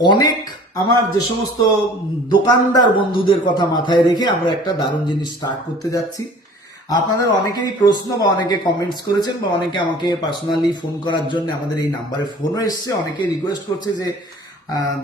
অনেক আমার যে সমস্ত দোকানদার বন্ধুদের কথা মাথায় রেখে আমরা একটা দারুণ জিনিস স্টার্ট করতে যাচ্ছি। আপনাদের অনেকেরই প্রশ্ন বা অনেকে কমেন্টস করেছেন বা অনেকে আমাকে পার্সোনালি ফোন করার জন্য আমাদের এই নাম্বারে ফোনও এসছে। অনেকে রিকোয়েস্ট করছে যে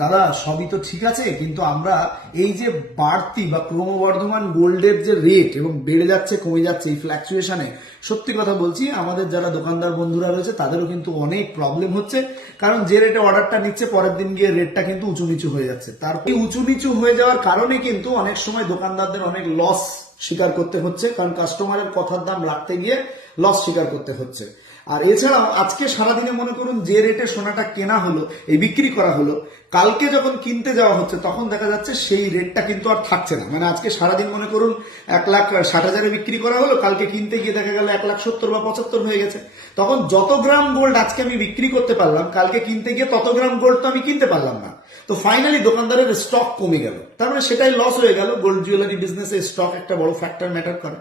দাদা সবই তো ঠিক আছে, কিন্তু আমরা এই যে বাড়তি বা ক্রমবর্ধমান গোল্ডের যে রেট এবং বেড়ে যাচ্ছে কমে যাচ্ছে এই ফ্ল্যাকচুয়েশনে, সত্যি কথা বলছি আমাদের যারা দোকানদার বন্ধুরা রয়েছে তাদেরও কিন্তু অনেক প্রবলেম হচ্ছে। কারণ যে রেটে অর্ডারটা নিচ্ছে পরের দিন গিয়ে রেটটা কিন্তু উঁচু নিচু হয়ে যাচ্ছে। তারপরে উঁচু নিচু হয়ে যাওয়ার কারণে কিন্তু অনেক সময় দোকানদারদের অনেক লস স্বীকার করতে হচ্ছে, কারণ কাস্টমারের কথার দাম রাখতে গিয়ে লস স্বীকার করতে হচ্ছে। আর এছাড়াও আজকে সারাদিনে মনে করুন যে রেটে সোনাটা কেনা হলো, এই বিক্রি করা হলো, কালকে যখন কিনতে যাওয়া হচ্ছে তখন দেখা যাচ্ছে সেই রেটটা কিন্তু আর থাকছে না। মানে আজকে সারাদিন মনে করুন 1,60,000 বিক্রি করা হলো, কালকে কিনতে গিয়ে দেখা গেল 1,70,000 বা 75 হয়ে গেছে। তখন যত গ্রাম গোল্ড আজকে আমি বিক্রি করতে পারলাম, কালকে কিনতে গিয়ে তত গ্রাম গোল্ড তো আমি কিনতে পারলাম না। তো ফাইনালি দোকানদারের স্টক কমে গেল, তার মানে সেটাই লস হয়ে গেল। গোল্ড জুয়েলারি বিজনেসে স্টক একটা বড় ফ্যাক্টর ম্যাটার করে।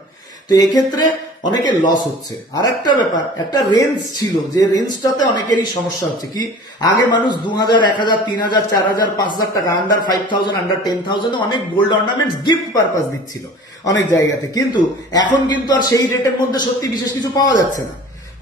তো এক্ষেত্রে অনেকে লস হচ্ছে। আর একটা ব্যাপার, একটা রেঞ্জ ছিল যে রেঞ্জটাতে অনেকেরই সমস্যা হচ্ছে কি, আগে মানুষ 2,000, 1,000, 3,000, 4,000, 5,000 টাকা, আন্ডার 5,000, আন্ডার 10,000 অনেক গোল্ড অর্নামেন্টস গিফট পারপাস দিচ্ছিল অনেক জায়গাতে, কিন্তু এখন কিন্তু আর সেই রেটের মধ্যে সত্যি বিশেষ কিছু পাওয়া যাচ্ছে না।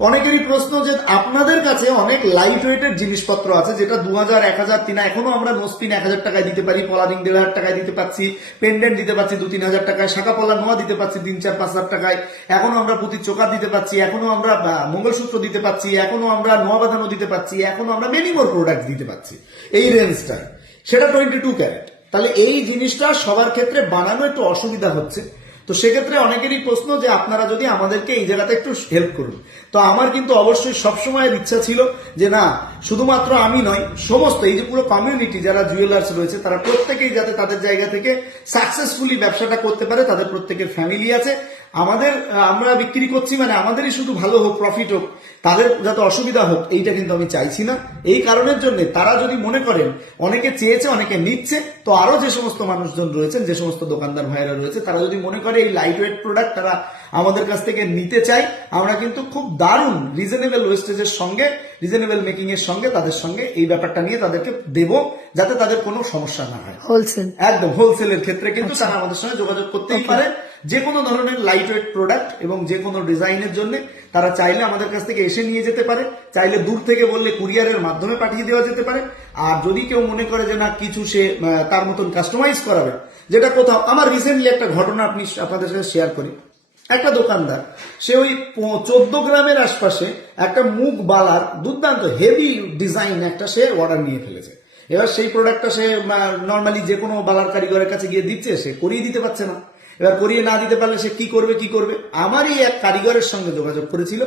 অনেকেরই প্রশ্ন যে আপনাদের কাছে অনেক লাইট ওয়েটের জিনিসপত্র আছে যেটা 2,000, 1,000, 3,000, এখনো আমরা নোসপিন 1,000 টাকায় দিতে পারি, পলারিং 1,500 টাকায় দিতে পারছি, পেন্ডেন্ট দিতে পারছি 2-3 হাজার টাকায়, শাখা পলা নোয়া দিতে পারছি 3-4-5 হাজার টাকায়, এখনো আমরা পুঁতির চোকার দিতে পারছি, এখনো আমরা মঙ্গলসূত্র দিতে পারছি, এখনো আমরা নোয়া বাঁধানো দিতে পারছি, এখনো আমরা মেনি মোর প্রোডাক্ট দিতে পারছি এই রেঞ্জটায়, সেটা 22 ক্যারেট। তাহলে এই জিনিসটা সবার ক্ষেত্রে বানানো একটু অসুবিধা হচ্ছে। তো সেক্ষেত্রে অনেকেরই প্রশ্ন যে আপনারা যদি আমাদেরকে এই জায়গাতে একটু হেল্প করুন। তো আমার কিন্তু অবশ্যই সবসময়ের ইচ্ছা ছিল যে না, শুধুমাত্র আমি নয়, সমস্ত এই যে পুরো কমিউনিটি যারা জুয়েলার্স রয়েছে তারা প্রত্যেকেই যাতে তাদের জায়গা থেকে সাকসেসফুলি ব্যবসাটা করতে পারে। তাদের প্রত্যেকের ফ্যামিলি আছে, আমরা বিক্রি করছি মানে আমাদেরই শুধু ভালো হোক, প্রফিট হোক, তাদের যাতে অসুবিধা হোক এইটা কিন্তু আমি চাইছি না। এই কারণের জন্য তারা যদি মনে করেন অনেকে চেয়েছে অনেকে নিচ্ছে, তো আরো যে সমস্ত মানুষজন রয়েছেন, যে সমস্ত দোকানদার ভাইরা রয়েছে, তারা যদি মনে করে এই লাইট ওয়েট প্রোডাক্ট তারা আমাদের কাছ থেকে নিতে চায়, আমরা কিন্তু খুব দারুণ রিজনেবল ওয়েস্টেজের সঙ্গে, রিজনেবল মেকিং এর সঙ্গে তাদের সঙ্গে এই ব্যাপারটা নিয়ে তাদেরকে দেব, যাতে তাদের কোনো সমস্যা না হয়। হোলসেল, একদম হোলসেলের ক্ষেত্রে কিন্তু তারা আমাদের সঙ্গে যোগাযোগ করতেই পারে। যে কোনো ধরনের লাইট ওয়েট প্রোডাক্ট এবং যে কোনো ডিজাইনের জন্য তারা চাইলে আমাদের কাছ থেকে এসে নিয়ে যেতে পারে, চাইলে দূর থেকে বললে কুরিয়ারের মাধ্যমে পাঠিয়ে দেওয়া যেতে পারে। আর যদি কেউ মনে করে যে না কিছু সে তার মতন কাস্টমাইজ করাবে, যেটা কোথাও আমার রিসেন্টলি একটা ঘটনা আপনাদের সাথে শেয়ার করি। একটা দোকানদার সে ওই 14 গ্রামের আশপাশে একটা মুখ বালার দুর্দান্ত হেভি ডিজাইন একটা সে অর্ডার নিয়ে ফেলেছে। এবার সেই প্রোডাক্টটা সে নর্মালি যে কোনো বালার কারিগরের কাছে গিয়ে দিচ্ছে, সে করিয়ে দিতে পারছে না। এবার করিয়ে না দিতে পারলে সে কি করবে। আমারই এক কারিগরের সঙ্গে যোগাযোগ করেছিল,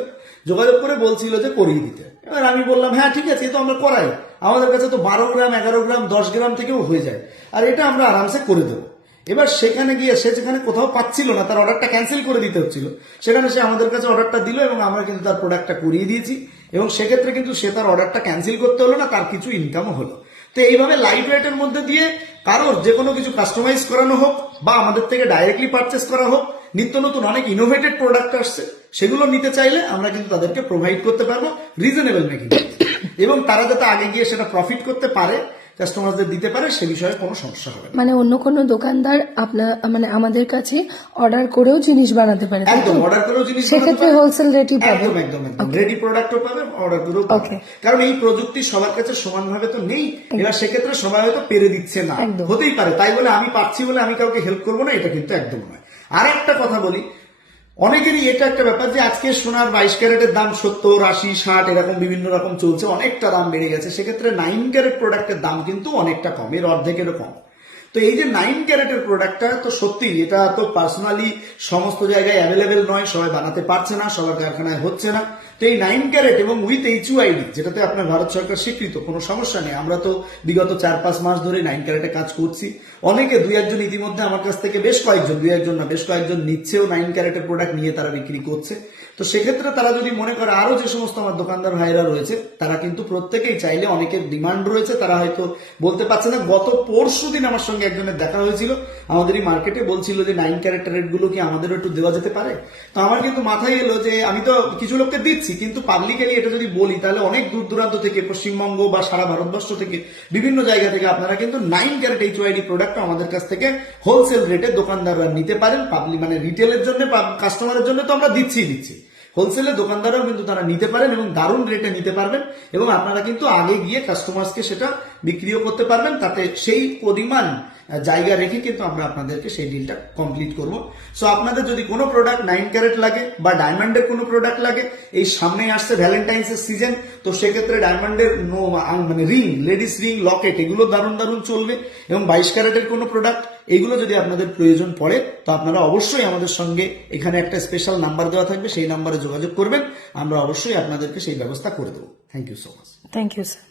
যোগাযোগ করে বলছিল যে করিয়ে দিতে। এবার আমি বললাম হ্যাঁ ঠিক আছে, তো আমরা করাই, আমাদের কাছে তো 12 গ্রাম, 11 গ্রাম, 10 গ্রাম থেকেও হয়ে যায়, আর এটা আমরা আরামসে করে দেবো। এবার সেখানে গিয়ে সে যেখানে কোথাও পাচ্ছিল না, তার অর্ডারটা ক্যান্সেল করে দিতে হচ্ছিল, সেখানে সে আমাদের কাছে অর্ডারটা দিল এবং আমরা কিন্তু তার প্রোডাক্টটা করিয়ে দিয়েছি, এবং সেক্ষেত্রে কিন্তু সে তার অর্ডারটা ক্যান্সেল করতে হলো না, তার কিছু ইনকামও হলো। তো এইভাবে লাইট ওয়েটের মধ্যে দিয়ে কারোর যে কোনো কিছু কাস্টমাইজ করানো হোক বা আমাদের থেকে ডাইরেক্টলি পারচেস করা হোক, নিত্য নতুন অনেক ইনোভেটেড প্রোডাক্ট আসছে, সেগুলো নিতে চাইলে আমরা কিন্তু তাদেরকে প্রোভাইড করতে পারবো রিজনেবল মেকিং, এবং তারা যাতে আগে গিয়ে সেটা প্রফিট করতে পারে, কাস্টমারদের দিতে পারে, সে বিষয়ে কোনো সমস্যা হবে না। মানে অন্য কোনো দোকানদার মানে আমাদের কাছে অর্ডার করেও জিনিস বানাতে পারে, একদম অর্ডার করেও জিনিস সেক্ষেত্রে হোলসেল রেটই পাবে, একদম রেডি প্রোডাক্টও পাবে, অর্ডার করেও পাবে। কারণ এই প্রযুক্তি সবার কাছে সমানভাবে তো নেই, এবার সেক্ষেত্রে সবাই হয়তো পেরে দিচ্ছে না, হতেই পারে। তাই বলে আমি পারছি বলে আমি কাউকে হেল্প করবো না, এটা কিন্তু একদম নয়। আর একটা কথা বলি, অনেকেরই এটা একটা ব্যাপার যে আজকে সোনার 22 ক্যারেটের দাম 70, 80, 60 এরকম বিভিন্ন রকম চলছে, অনেকটা দাম বেড়ে গেছে। সেক্ষেত্রে 9 ক্যারেট প্রোডাক্টের দাম কিন্তু অনেকটা কম, এর অর্ধেকেরও কম। তো এই যে 9 ক্যারেটের প্রোডাক্টটা তো সত্যি এটা তো পার্সোনালি সমস্ত জায়গায় অ্যাভেলেবেল নয়, সবাই বানাতে পারছে না, সবার কারখানায় হচ্ছে না। তো এই 9 ক্যারেট এবং উইথ HUID, যেটাতে আপনার ভারত সরকার স্বীকৃত, কোনো সমস্যা নেই। আমরা তো বিগত 4-5 মাস ধরে 9 ক্যারেটে কাজ করছি। অনেকে 2-1 ইতিমধ্যে আমার কাছ থেকে বেশ কয়েকজন নিচ্ছেও 9 ক্যারেটের প্রোডাক্ট নিয়ে তারা বিক্রি করছে। তো সেক্ষেত্রে তারা যদি মনে করে, আরো যে সমস্ত আমার দোকানদার ভাইরা রয়েছে তারা কিন্তু প্রত্যেকেই চাইলে, অনেকের ডিমান্ড রয়েছে, তারা হয়তো বলতে পারছে না। গত পরশু দিন আমার সঙ্গে একজনের দেখা হয়েছিল আমাদেরই মার্কেটে, বলছিল যে 9 ক্যারেটের রেট গুলো কি আমাদেরও একটু দেওয়া যেতে পারে। তো আমার কিন্তু মাথায় এলো যে আমি তো কিছু লোককে দিচ্ছি, দিচ্ছি, কিন্তু পাবলিকালি এটা যদি বলি তাহলে অনেক দূর দূরান্ত থেকে, পশ্চিমবঙ্গ বা সারা ভারতবর্ষ থেকে, বিভিন্ন জায়গা থেকে আপনারা কিন্তু 9 ক্যারেট HYD প্রোডাক্ট আমাদের কাছ থেকে হোলসেল রেটে দোকানদাররা নিতে পারেন। পাবলিক মানে রিটেলের জন্য, কাস্টমারের জন্য তো আমরা দিচ্ছি। হোলসেলে দোকানদাররাও কিন্তু তারা নিতে পারেন এবং দারুণ রেটে নিতে পারবেন, এবং আপনারা কিন্তু আগে গিয়ে কাস্টমার্সকে সেটা বিক্রিও করতে পারবেন। তাতে সেই পরিমাণ জায়গা রেখে কিন্তু আমরা আপনাদেরকে সেই ডিলটা কমপ্লিট করব। সো আপনাদের যদি কোনো প্রোডাক্ট 9 ক্যারেট লাগে বা ডায়মন্ডের কোনো প্রোডাক্ট লাগে, এই সামনে আসছে ভ্যালেন্টাইন্স এর সিজন, তো সেক্ষেত্রে ডায়মন্ডের মানে রিং, লেডিস রিং, লকেট, এগুলো দারুণ দারুণ চলবে। এবং 22 ক্যারেটের কোনো প্রোডাক্ট, এগুলো যদি আপনাদের প্রয়োজন পড়ে তো আপনারা অবশ্যই আমাদের সঙ্গে এখানে একটা স্পেশাল নাম্বার দেওয়া থাকবে, সেই নাম্বারে যোগাযোগ করবেন, আমরা অবশ্যই আপনাদেরকে সেই ব্যবস্থা করে দেবো। Thank you so much. Thank you sir.